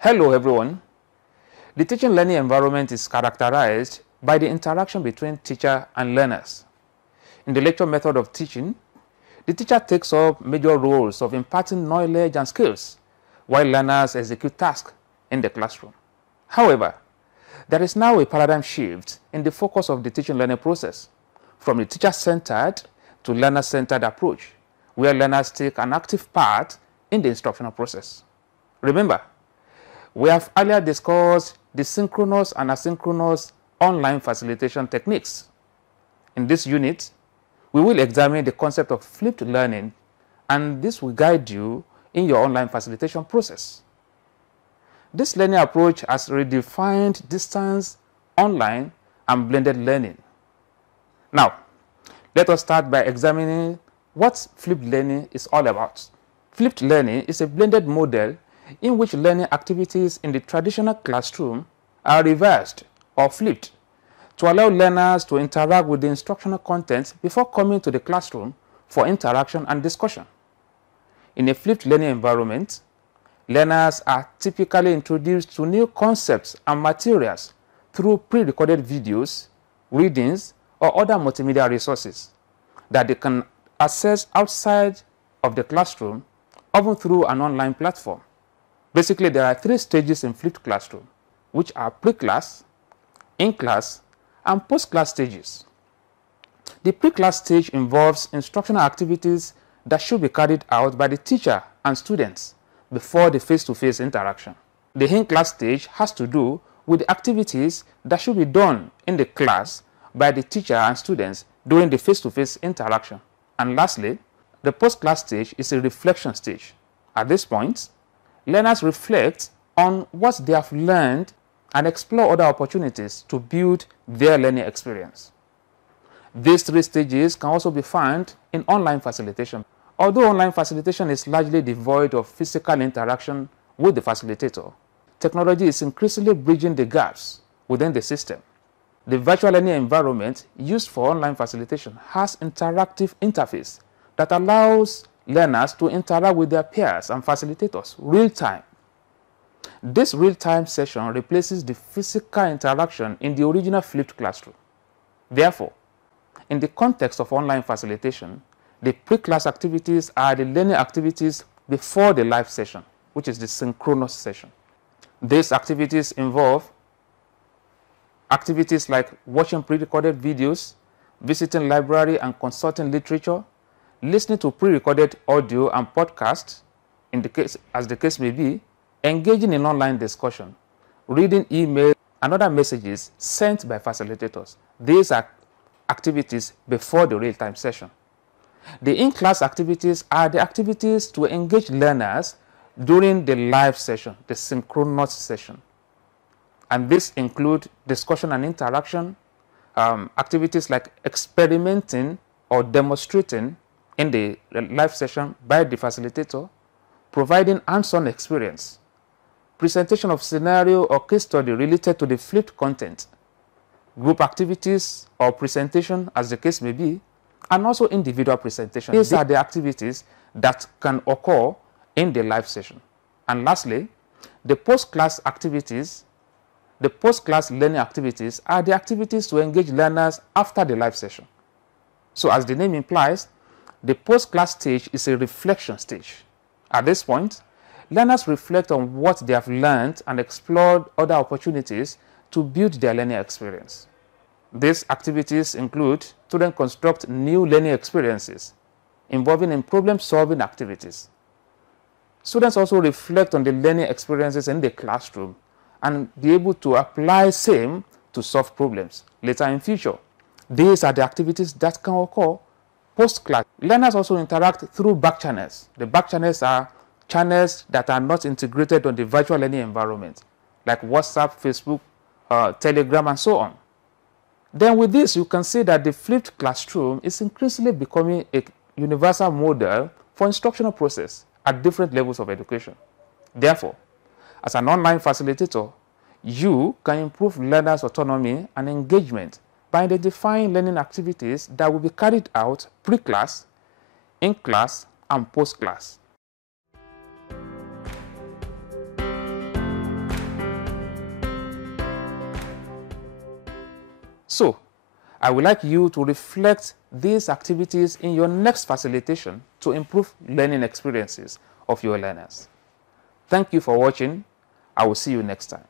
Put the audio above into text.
Hello everyone. The teaching learning environment is characterized by the interaction between teacher and learners. In the lecture method of teaching, the teacher takes up major roles of imparting knowledge and skills, while learners execute tasks in the classroom. However, there is now a paradigm shift in the focus of the teaching learning process, from a teacher-centered to learner-centered approach, where learners take an active part in the instructional process. Remember, we have earlier discussed the synchronous and asynchronous online facilitation techniques. In this unit, we will examine the concept of flipped learning, and this will guide you in your online facilitation process. This learning approach has redefined distance, online, and blended learning. Now, let us start by examining what flipped learning is all about. Flipped learning is a blended model in which learning activities in the traditional classroom are reversed or flipped to allow learners to interact with the instructional content before coming to the classroom for interaction and discussion. In a flipped learning environment, learners are typically introduced to new concepts and materials through pre-recorded videos, readings, or other multimedia resources that they can access outside of the classroom, often through an online platform. Basically, there are three stages in flipped classroom, which are pre-class, in-class, and post-class stages. The pre-class stage involves instructional activities that should be carried out by the teacher and students before the face-to-face interaction. The in-class stage has to do with the activities that should be done in the class by the teacher and students during the face-to-face interaction. And lastly, the post-class stage is a reflection stage. At this point, learners reflect on what they have learned and explore other opportunities to build their learning experience. These three stages can also be found in online facilitation. Although online facilitation is largely devoid of physical interaction with the facilitator, technology is increasingly bridging the gaps within the system. The virtual learning environment used for online facilitation has interactive interface that allows learners to interact with their peers and facilitators real-time. This real-time session replaces the physical interaction in the original flipped classroom. Therefore, in the context of online facilitation, the pre-class activities are the learning activities before the live session, which is the synchronous session. These activities involve activities like watching pre-recorded videos, visiting library and consulting literature, listening to pre-recorded audio and podcasts, as the case may be, engaging in online discussion, reading emails and other messages sent by facilitators. These are activities before the real-time session. The in-class activities are the activities to engage learners during the live session, the synchronous session. And this include discussion and interaction, activities like experimenting or demonstrating in the live session by the facilitator, providing hands-on experience, presentation of scenario or case study related to the flipped content, group activities or presentation as the case may be, and also individual presentation. These are the activities that can occur in the live session. And lastly, the post-class activities, the post-class learning activities are the activities to engage learners after the live session. So as the name implies, the post-class stage is a reflection stage. At this point, learners reflect on what they have learned and explore other opportunities to build their learning experience. These activities include students construct new learning experiences involving in problem-solving activities. Students also reflect on the learning experiences in the classroom and be able to apply same to solve problems later in future. These are the activities that can occur post-class. Learners also interact through back channels. The back channels are channels that are not integrated on the virtual learning environment, like WhatsApp, Facebook, Telegram, and so on. Then with this, you can see that the flipped classroom is increasingly becoming a universal model for instructional process at different levels of education. Therefore, as an online facilitator, you can improve learners' autonomy and engagement by identifying learning activities that will be carried out pre-class, in-class, and post-class. So, I would like you to reflect these activities in your next facilitation to improve learning experiences of your learners. Thank you for watching. I will see you next time.